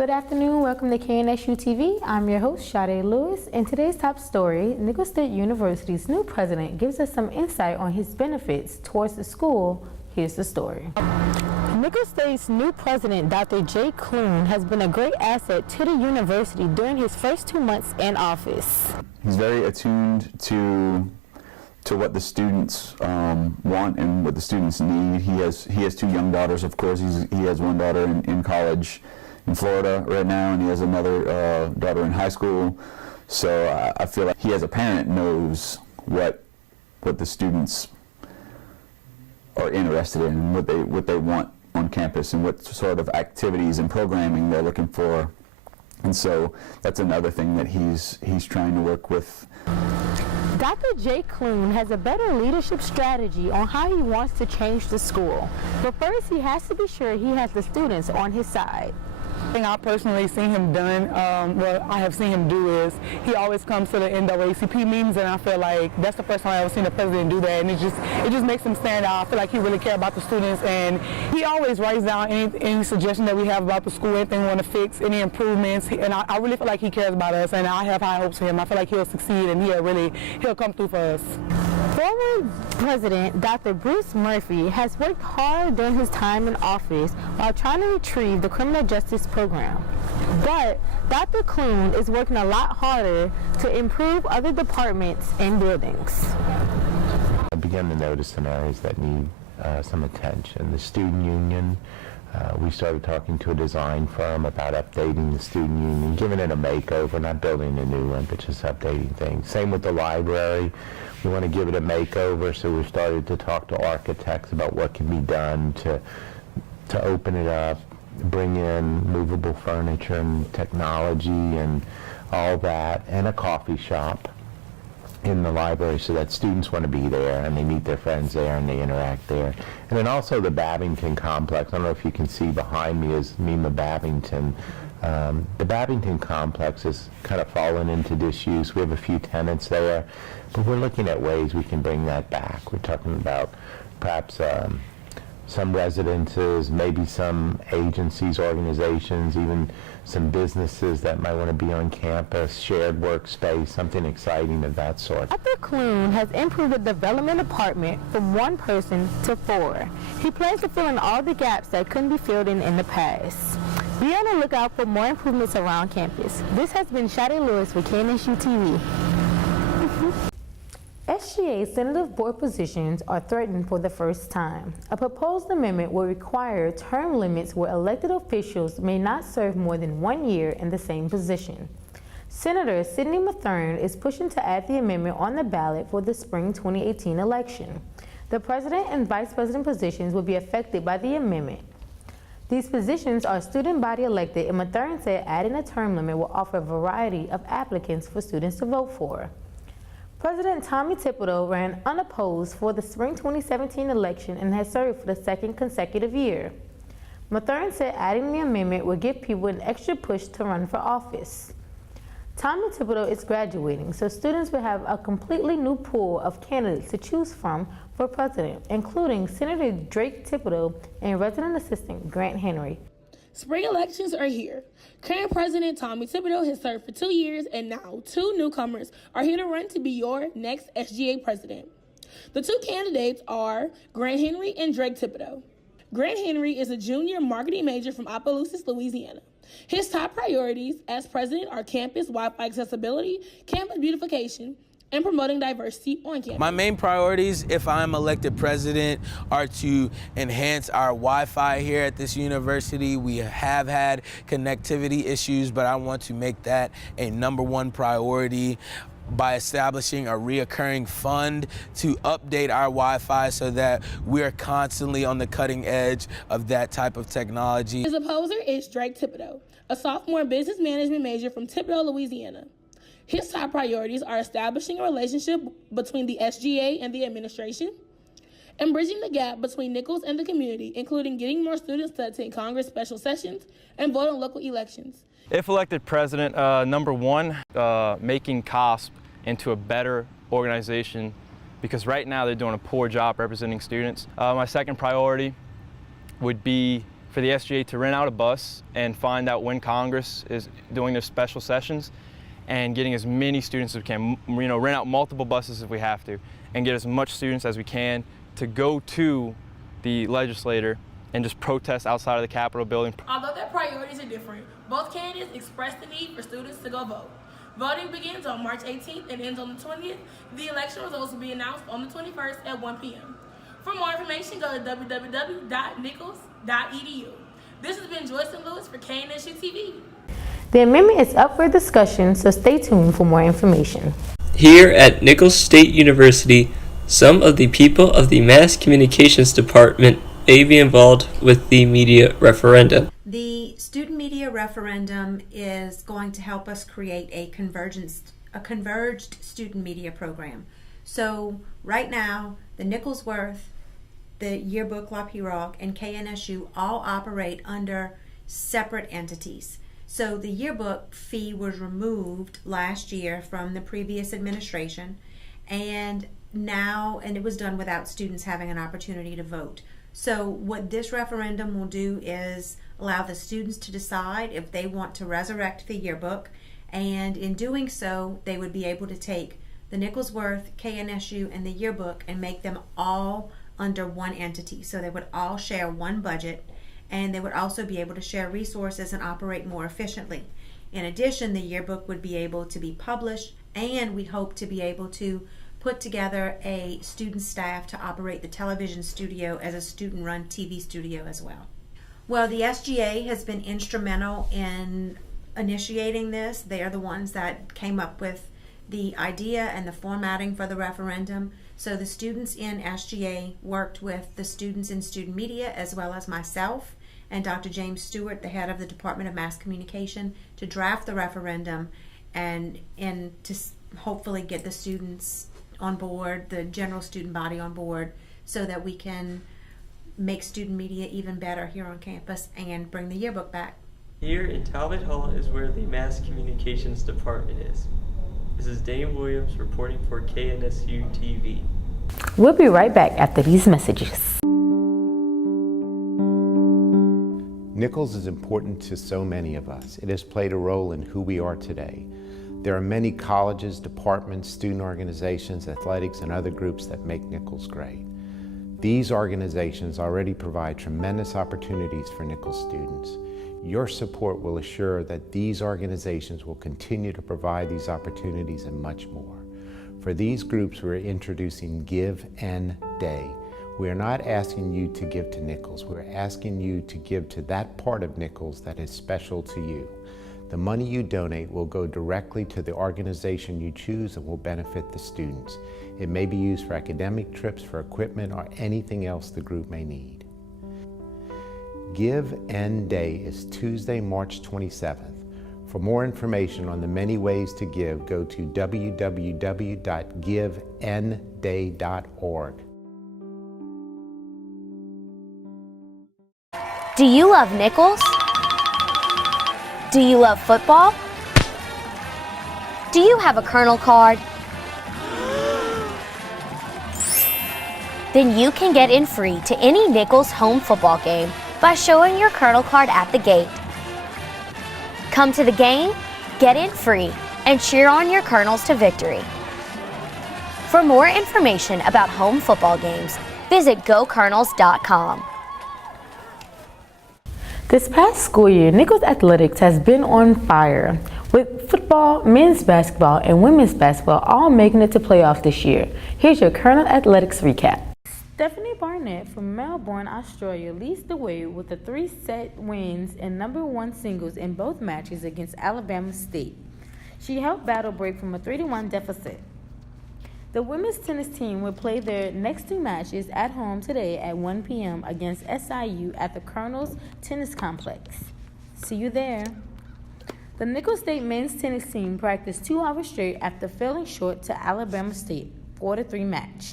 Good afternoon, welcome to KNSU-TV. I'm your host, Sade Lewis. In today's top story, Nicholls State University's new president gives us some insight on his benefits towards the school. Here's the story. Nicholls State's new president, Dr. J. Clune, has been a great asset to the university during his first 2 months in office. He's very attuned to what the students want and what the students need. He has two young daughters, of course. He has one daughter in college in Florida right now, and he has another daughter in high school. So I feel like he, as a parent, knows what the students are interested in and what they want on campus and what sort of activities and programming they're looking for. And so that's another thing that he's trying to work with. Dr. J. Clune has a better leadership strategy on how he wants to change the school. But first, he has to be sure he has the students on his side. The thing I personally seen him done, I have seen him do is he always comes to the NAACP meetings, and I feel like that's the first time I ever seen the president do that, and it just makes him stand out. I feel like he really cares about the students, and he always writes down any suggestion that we have about the school, anything we want to fix, any improvements, and I really feel like he cares about us, and I have high hopes for him. I feel like he'll succeed, and he'll come through for us. Former President Dr. Bruce Murphy has worked hard during his time in office while trying to retrieve the criminal justice program. But Dr. Clune is working a lot harder to improve other departments and buildings. I began to notice some areas that need some attention. The student union, we started talking to a design firm about updating the student union, giving it a makeover, not building a new one, but just updating things. Same with the library. We want to give it a makeover, so we started to talk to architects about what can be done to open it up, bring in movable furniture and technology and all that, and a coffee shop in the library so that students want to be there and they meet their friends there and they interact there. And then also the Babington complex. I don't know if you can see behind me is Mima Babington. The Babington complex has kind of fallen into disuse. We have a few tenants there, but we're looking at ways we can bring that back. We're talking about perhaps some residences, maybe some agencies, organizations, even some businesses that might want to be on campus, shared workspace, something exciting of that sort. Dr. Clune has improved the development department from 1 person to 4. He plans to fill in all the gaps that couldn't be filled in the past. Be on the lookout for more improvements around campus. This has been Sade Lewis for KNSU-TV. SGA Senator board positions are threatened for the first time. A proposed amendment will require term limits where elected officials may not serve more than 1 year in the same position. Senator Sidney Mathern is pushing to add the amendment on the ballot for the spring 2018 election. The president and vice president positions will be affected by the amendment. These positions are student body elected, and Mathern said adding a term limit will offer a variety of applicants for students to vote for. President Tommy Thibodeau ran unopposed for the spring 2017 election and has served for the 2nd consecutive year. Mathern said adding the amendment would give people an extra push to run for office. Tommy Thibodeau is graduating, so students will have a completely new pool of candidates to choose from for president, including Senator Drake Thibodeau and resident assistant Grant Henry. Spring elections are here. Current President Tommy Thibodeau has served for 2 years, and now 2 newcomers are here to run to be your next SGA president. The 2 candidates are Grant Henry and Drake Thibodeau. Grant Henry is a junior marketing major from Opelousas, Louisiana. His top priorities as president are campus Wi-Fi accessibility, campus beautification, and promoting diversity on campus. My main priorities, if I'm elected president, are to enhance our Wi-Fi here at this university. We have had connectivity issues, but I want to make that a #1 priority by establishing a reoccurring fund to update our Wi-Fi so that we're constantly on the cutting edge of that type of technology. His opposer is Drake Thibodeau, a sophomore business management major from Thibodeau, Louisiana. His top priorities are establishing a relationship between the SGA and the administration, and bridging the gap between Nicholls and the community, including getting more students to attend Congress special sessions and vote on local elections. If elected president, #1, making COSP into a better organization, because right now they're doing a poor job representing students. My second priority would be for the SGA to rent out a bus and find out when Congress is doing their special sessions and getting as many students as we can, rent out multiple buses if we have to, and get as much students as we can to go to the legislature and just protest outside of the Capitol building. Although their priorities are different, both candidates expressed the need for students to go vote. Voting begins on March 18th and ends on the 20th. The election results will be announced on the 21st at 1 p.m. For more information, go to www.nichols.edu. This has been Joyce and Lewis for KNSU-TV. The amendment is up for discussion, so stay tuned for more information. Here at Nichols State University, some of the people of the Mass Communications Department may be involved with the media referendum. The student media referendum is going to help us create a converged student media program. So right now, the Nicholsworth, the Yearbook La Pirogue, and KNSU all operate under separate entities. So the yearbook fee was removed last year from the previous administration, and it was done without students having an opportunity to vote. So what this referendum will do is allow the students to decide if they want to resurrect the yearbook, and in doing so, they would be able to take the Nicholsworth, KNSU, and the yearbook and make them all under one entity. So they would all share one budget, and they would also be able to share resources and operate more efficiently. In addition, the yearbook would be able to be published, and we hope to be able to put together a student staff to operate the television studio as a student-run TV studio as well. Well, the SGA has been instrumental in initiating this. They are the ones that came up with the idea and the formatting for the referendum. So the students in SGA worked with the students in student media, as well as myself and Dr. James Stewart, the head of the Department of Mass Communication, to draft the referendum and to hopefully get the students on board, the general student body on board, so that we can make student media even better here on campus and bring the yearbook back. Here in Talbot Hall is where the Mass Communications Department is. This is Dane Williams reporting for KNSU-TV. We'll be right back after these messages. Nichols is important to so many of us. It has played a role in who we are today. There are many colleges, departments, student organizations, athletics, and other groups that make Nichols great. These organizations already provide tremendous opportunities for Nichols students. Your support will assure that these organizations will continue to provide these opportunities and much more. For these groups, we're introducing Give N Day. We are not asking you to give to Nichols. We're asking you to give to that part of Nichols that is special to you. The money you donate will go directly to the organization you choose and will benefit the students. It may be used for academic trips, for equipment, or anything else the group may need. Give N Day is Tuesday, March 27th. For more information on the many ways to give, go to www.givenday.org. Do you love Nichols? Do you love football? Do you have a Colonel card? Then you can get in free to any Nichols home football game by showing your Colonel card at the gate. Come to the game, get in free, and cheer on your Colonels to victory. For more information about home football games, visit GoColonels.com. This past school year, Nichols Athletics has been on fire, with football, men's basketball, and women's basketball all making it to playoffs this year. Here's your Colonel Athletics recap. Stephanie Barnett from Melbourne, Australia leads the way with the 3-set wins and #1 singles in both matches against Alabama State. She helped Battle break from a 3-1 deficit. The women's tennis team will play their next 2 matches at home today at 1 p.m. against SIU at the Colonel's Tennis Complex. See you there. The Nichols State men's tennis team practiced 2 hours straight after falling short to Alabama State 4-3 match.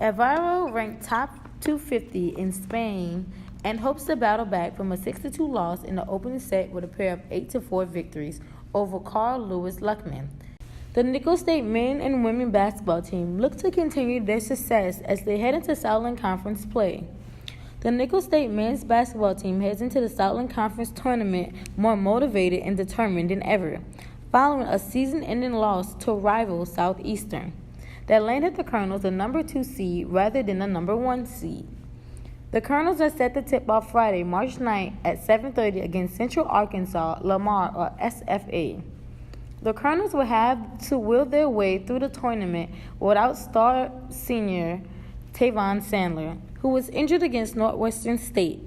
Alvaro ranked top 250 in Spain and hopes to battle back from a 6-2 loss in the opening set with a pair of 8-4 victories over Carl Lewis Luckman. The Nichols State men and women basketball team look to continue their success as they head into Southland Conference play. The Nicholls State men's basketball team heads into the Southland Conference tournament more motivated and determined than ever, following a season-ending loss to rival Southeastern that landed the Colonels the number 2 seed rather than the number 1 seed. The Colonels are set to tip off Friday, March 9th at 7:30 against Central Arkansas Lamar or SFA. The Colonels will have to will their way through the tournament without star senior Tavon Sandler, who was injured against Northwestern State.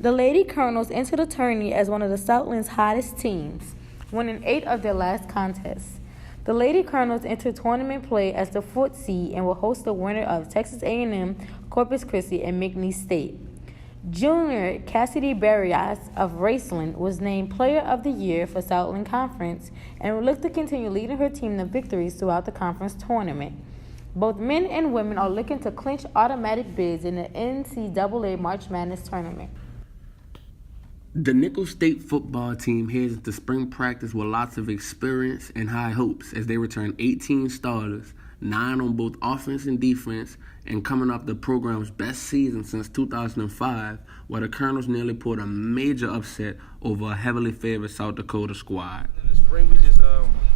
The Lady Colonels enter the tourney as one of the Southland's hottest teams, winning 8 of their last contests. The Lady Colonels enter tournament play as the 4th seed and will host the winner of Texas A&M, Corpus Christi, and McNeese State. Junior Cassidy Barrios of Raceland was named Player of the Year for Southland Conference and will look to continue leading her team to victories throughout the conference tournament. Both men and women are looking to clinch automatic bids in the NCAA March Madness tournament. The Nicholls State football team heads into spring practice with lots of experience and high hopes as they return 18 starters, 9 on both offense and defense, and coming off the program's best season since 2005, where the Colonels nearly pulled a major upset over a heavily favored South Dakota squad. In the spring,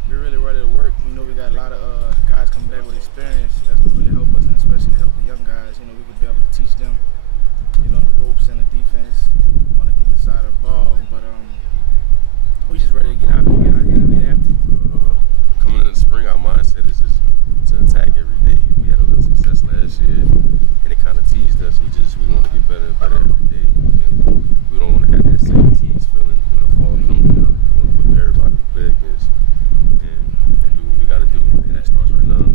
we're really ready to work. We got a lot of guys coming back with experience. That's going to really help us, and especially help the young guys. We could be able to teach them, the ropes and the defense on the defense side of the ball. But we just ready to get out there and get after it. Coming into the spring, our mindset is just to attack every day. We had a little success last year, and it kind of teased us. We want to get better and better every day. And we don't want to have that same tease feeling when the fall comes. We want to prepare everybody to play against and do what we got to do, and that starts right now.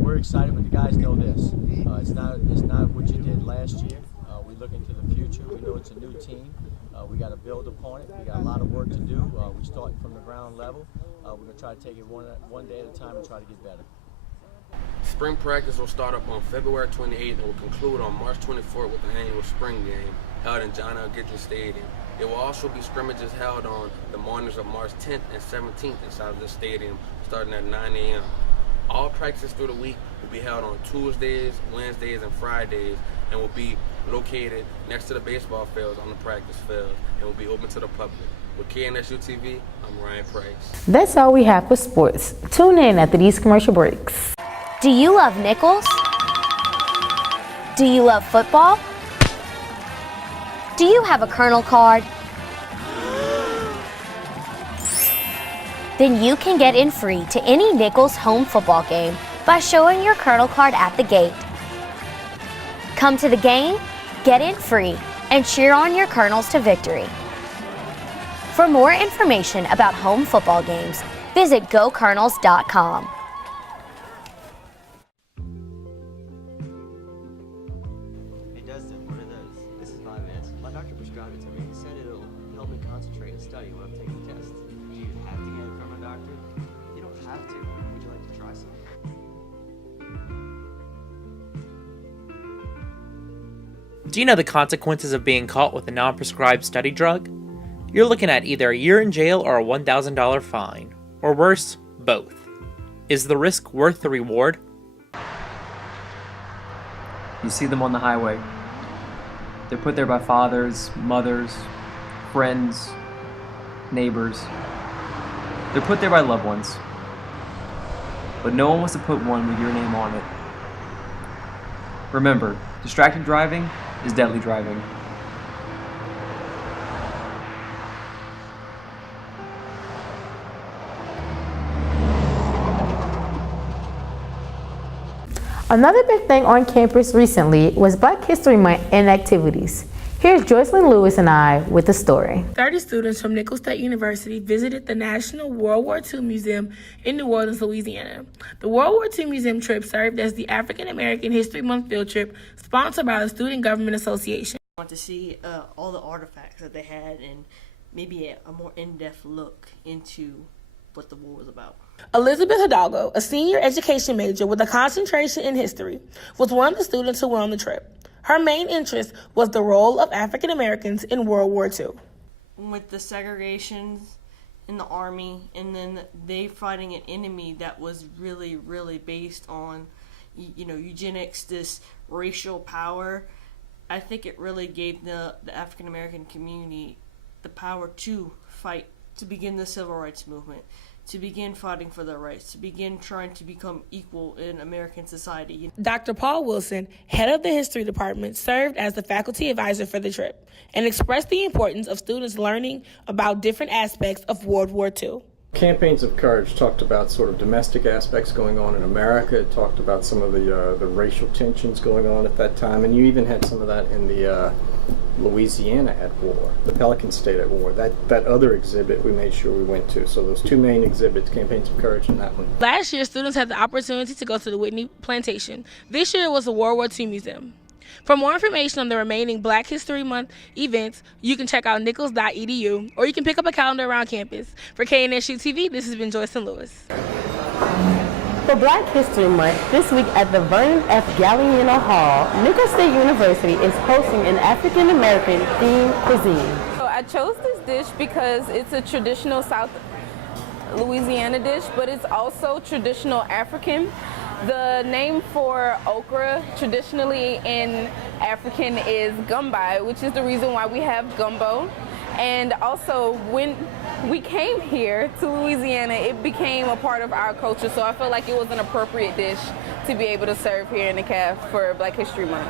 We're excited, but the guys know this. It's not what you did last year. We look into the future. We know it's a new team. We got to build upon it. We got a lot of work to do. We start from the ground level. We're going to try to take it one day at a time and try to get better. Spring practice will start up on February 28th and will conclude on March 24th with the annual spring game held in John L. Gidget Stadium. There will also be scrimmages held on the mornings of March 10th and 17th inside of the stadium starting at 9 a.m. All practices through the week will be held on Tuesdays, Wednesdays, and Fridays and will be located next to the baseball fields on the practice field and will be open to the public. With KNSU-TV, I'm Ryan Price. That's all we have for sports. Tune in after these commercial breaks. Do you love Nicholls? Do you love football? Do you have a Colonel card? Then you can get in free to any Nicholls home football game by showing your Colonel card at the gate. Come to the game, get in free, and cheer on your Colonels to victory. For more information about home football games, visit GoColonels.com. Hey Dustin, what are those? This is Vyvanse. My doctor prescribed it to me. He said it'll help me concentrate and study when I'm taking tests. Do you have to get it from a doctor? You don't have to. Would you like to try some? Do you know the consequences of being caught with a non-prescribed study drug? You're looking at either a year in jail or a $1,000 fine. Or worse, both. Is the risk worth the reward? You see them on the highway. They're put there by fathers, mothers, friends, neighbors. They're put there by loved ones. But no one wants to put one with your name on it. Remember, distracted driving is deadly driving. Another big thing on campus recently was Black History Month and activities. Here's Joycelyn Lewis and I with the story. 30 students from Nicholls State University visited the National World War II Museum in New Orleans, Louisiana. The World War II Museum trip served as the African American History Month field trip sponsored by the Student Government Association. I want to see all the artifacts that they had and maybe a more in-depth look into what the war was about. Elizabeth Hidalgo, a senior education major with a concentration in history, was one of the students who went on the trip. Her main interest was the role of African Americans in World War II. With the segregations in the army and then they fighting an enemy that was really, really based on, eugenics, this racial power, I think it really gave the African American community the power to fight, to begin the civil rights movement, to begin fighting for their rights, to begin trying to become equal in American society. Dr. Paul Wilson, head of the history department, served as the faculty advisor for the trip and expressed the importance of students learning about different aspects of World War II. Campaigns of Courage talked about sort of domestic aspects going on in America. It talked about some of the racial tensions going on at that time, and you even had some of that in the Louisiana at war, the Pelican State at war. That other exhibit we made sure we went to. So those two main exhibits, Campaigns of Courage and that one. Last year, students had the opportunity to go to the Whitney Plantation. This year was the World War II Museum. For more information on the remaining Black History Month events, you can check out nichols.edu, or you can pick up a calendar around campus. For KNSU-TV, this has been Joyce and Lewis. For Black History Month, this week at the Vernon F. Galliano Hall, Nichols State University is hosting an African American themed cuisine. So I chose this dish because it's a traditional South Louisiana dish, but it's also traditional African. The name for okra traditionally in African is gumbai, which is the reason why we have gumbo. And also, when we came here to Louisiana, it became a part of our culture, so I felt like it was an appropriate dish to be able to serve here in the CAF for Black History Month.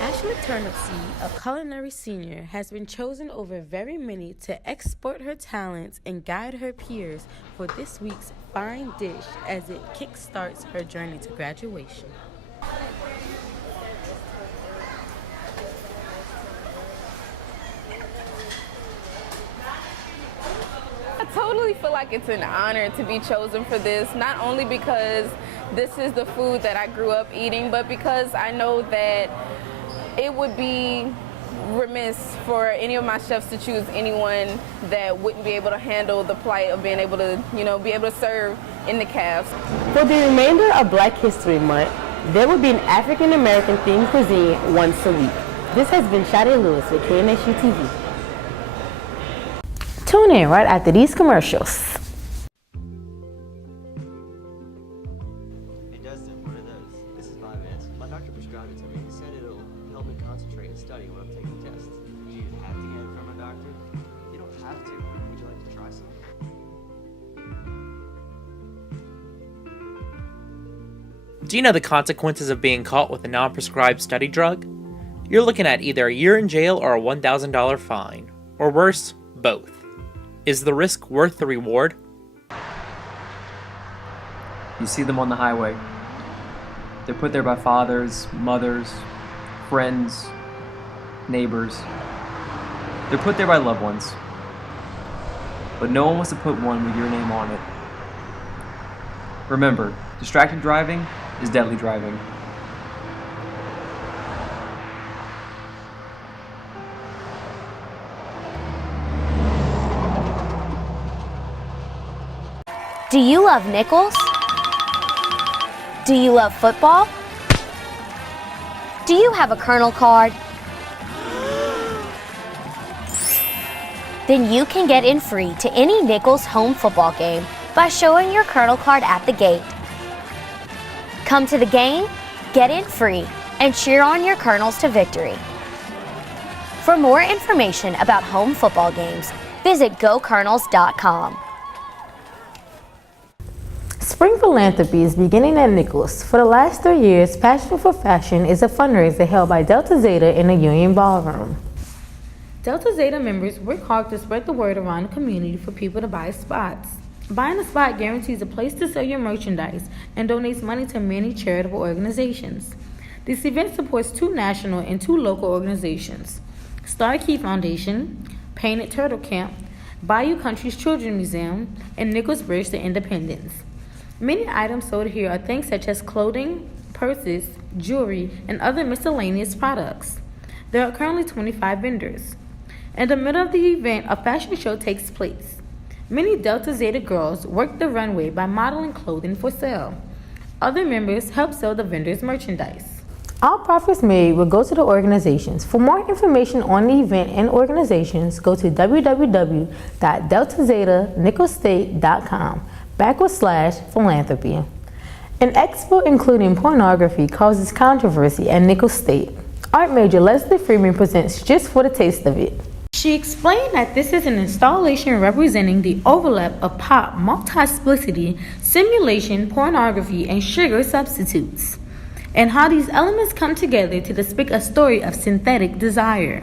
Ashley Turnipseed, a culinary senior, has been chosen over very many to export her talents and guide her peers for this week's fine dish as it kickstarts her journey to graduation. I totally feel like it's an honor to be chosen for this, not only because this is the food that I grew up eating, but because I know that it would be remiss for any of my chefs to choose anyone that wouldn't be able to handle the plight of being able to, be able to serve in the CAFs. For the remainder of Black History Month, there will be an African American themed cuisine once a week. This has been Shadi Lewis with KNSU-TV. Tune in right after these commercials. It does it. What are those? This is Vyvanse. My doctor prescribed it to me. He said it'll help me concentrate and study when I'm taking tests. Do you have to get it from a doctor? You don't have to. Would you like to try some? Do you know the consequences of being caught with a non-prescribed study drug? You're looking at either a year in jail or a $1,000 fine. Or worse, both. Is the risk worth the reward? You see them on the highway. They're put there by fathers, mothers, friends, neighbors. They're put there by loved ones. But no one wants to put one with your name on it. Remember, distracted driving is deadly driving. Do you love Nichols? Do you love football? Do you have a Colonel card? Then you can get in free to any Nichols home football game by showing your Colonel card at the gate. Come to the game, get in free, and cheer on your Colonels to victory. For more information about home football games, visit GoColonels.com. Spring Philanthropy is beginning at Nichols. For the last 3 years, Passion for Fashion is a fundraiser held by Delta Zeta in the Union Ballroom. Delta Zeta members work hard to spread the word around the community for people to buy spots. Buying a spot guarantees a place to sell your merchandise and donates money to many charitable organizations. This event supports 2 national and 2 local organizations: Star Key Foundation, Painted Turtle Camp, Bayou Country's Children's Museum, and Nichols Bridge to Independence. Many items sold here are things such as clothing, purses, jewelry, and other miscellaneous products. There are currently 25 vendors. In the middle of the event, a fashion show takes place. Many Delta Zeta girls work the runway by modeling clothing for sale. Other members help sell the vendors' merchandise. All profits made will go to the organizations. For more information on the event and organizations, go to www.deltazetanichollsstate.com/philanthropy. An expo including pornography causes controversy at Nicholls State. Art major Leslie Freeman presents Just for the Taste of It. She explained that this is an installation representing the overlap of pop, multiplicity, simulation, pornography, and sugar substitutes, and how these elements come together to depict a story of synthetic desire.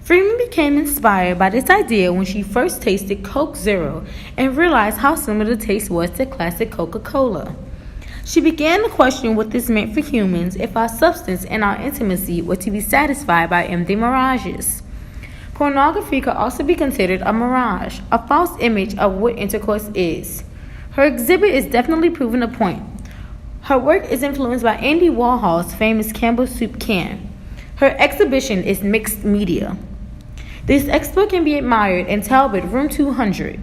Freeman became inspired by this idea when she first tasted Coke Zero and realized how similar the taste was to classic Coca-Cola. She began to question what this meant for humans if our substance and our intimacy were to be satisfied by empty mirages. Pornography could also be considered a mirage, a false image of what intercourse is. Her exhibit is definitely proving a point. Her work is influenced by Andy Warhol's famous Campbell soup can. Her exhibition is mixed media. This expo can be admired in Talbot, room 200.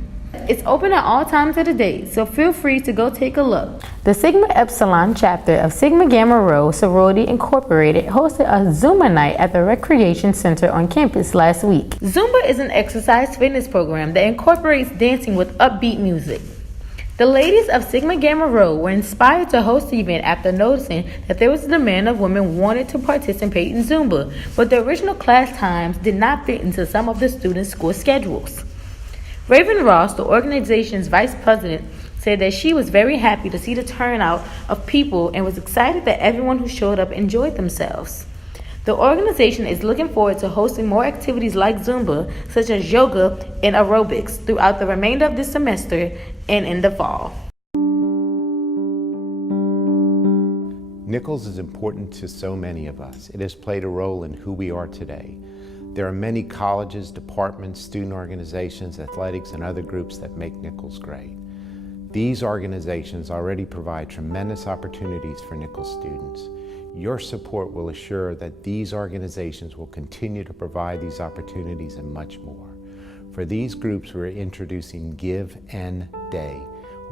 It's open at all times of the day, so feel free to go take a look. The Sigma Epsilon chapter of Sigma Gamma Rho Sorority Incorporated hosted a Zumba night at the Recreation Center on campus last week. Zumba is an exercise fitness program that incorporates dancing with upbeat music. The ladies of Sigma Gamma Rho were inspired to host the event after noticing that there was a demand of women wanted to participate in Zumba, but the original class times did not fit into some of the students' school schedules. Raven Ross, the organization's vice president, said that she was very happy to see the turnout of people and was excited that everyone who showed up enjoyed themselves. The organization is looking forward to hosting more activities like Zumba, such as yoga and aerobics, throughout the remainder of this semester and in the fall. Nicholls is important to so many of us. It has played a role in who we are today. There are many colleges, departments, student organizations, athletics, and other groups that make Nicholls great. These organizations already provide tremendous opportunities for Nicholls students. Your support will assure that these organizations will continue to provide these opportunities and much more. For these groups, we're introducing Give N Day.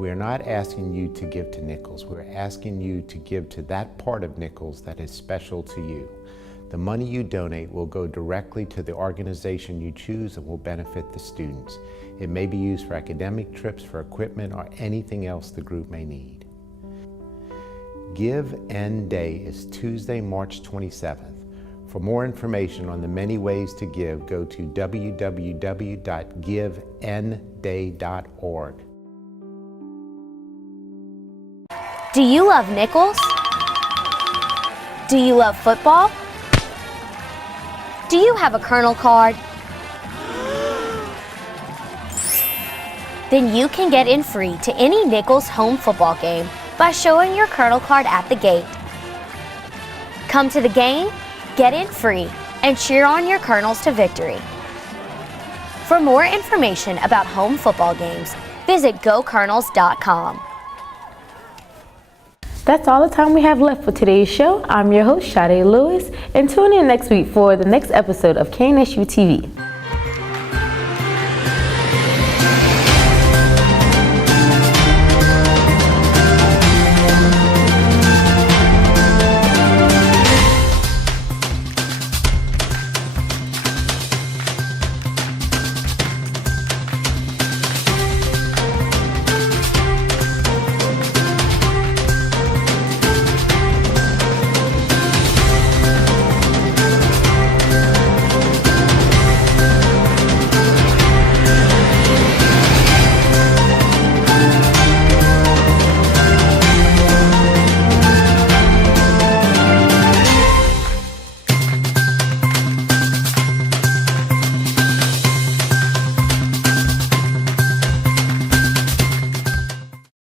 We are not asking you to give to Nicholls. We're asking you to give to that part of Nicholls that is special to you. The money you donate will go directly to the organization you choose and will benefit the students. It may be used for academic trips, for equipment, or anything else the group may need. Give N Day is Tuesday, March 27th. For more information on the many ways to give, go to www.givenday.org. Do you love Nicholls? Do you love football? Do you have a Colonel card? Then you can get in free to any Nicholls home football game by showing your Colonel card at the gate. Come to the game, get in free, and cheer on your Colonels to victory. For more information about home football games, visit GoColonels.com. That's all the time we have left for today's show. I'm your host, Sade Lewis, and tune in next week for the next episode of KNSU-TV.